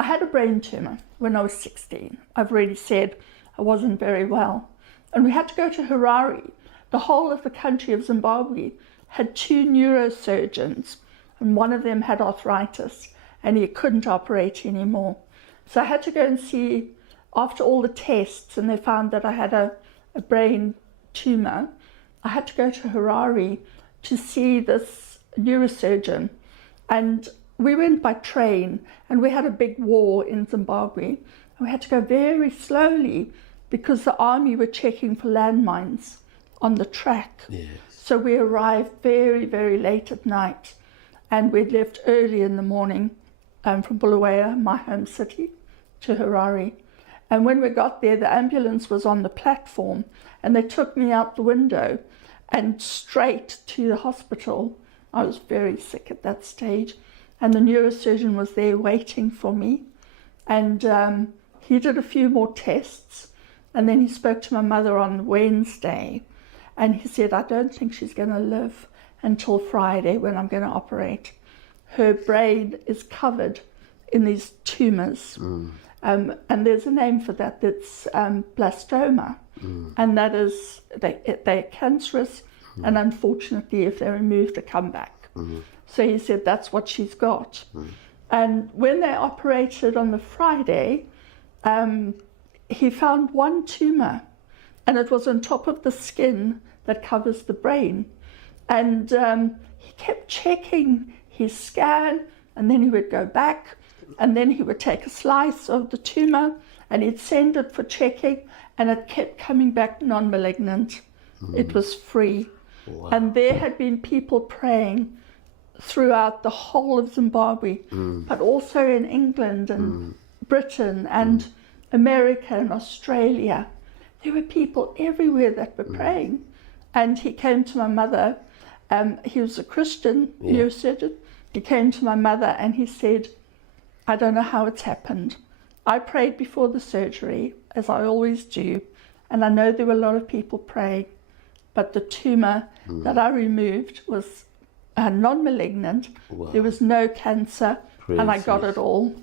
I had a brain tumour when I was 16. I've already said I wasn't very well. And we had to go to Harare. The whole of the country of Zimbabwe had 2 neurosurgeons, and one of them had arthritis, and he couldn't operate anymore. So I had to go and see, after all the tests, and they found that I had a brain tumour, I had to go to Harare to see this neurosurgeon. And we went by train, and we had a big war in Zimbabwe. And we had to go very slowly because the army were checking for landmines on the track. Yes. So we arrived very, very late at night, and we'd left early in the morning from Bulawayo, my home city, to Harare. And when we got there, the ambulance was on the platform, and they took me out the window and straight to the hospital. I was very sick at that stage, and the neurosurgeon was there waiting for me. And he did a few more tests, and then he spoke to my mother on Wednesday, and he said, I don't think she's going to live until Friday when I'm going to operate. Her brain is covered in these tumours. And there's a name for that, that's blastoma. And that is, they're cancerous, and unfortunately, if they're removed, they come back. So he said that's what she's got. And when they operated on the Friday, he found one tumour, and it was on top of the skin that covers the brain. And he kept checking his scan, and then he would go back, and then he would take a slice of the tumour, and he'd send it for checking, and it kept coming back non-malignant. It was free. Wow. And there had been people praying throughout the whole of Zimbabwe, but also in England and Britain and America and Australia. There were people everywhere that were praying. And he came to my mother. He was a Christian neurosurgeon. He came to my mother and he said, I don't know how it's happened. I prayed before the surgery, as I always do, and I know there were a lot of people praying, but the tumour that I removed was non-malignant. Wow. There was no cancer, and I got it all.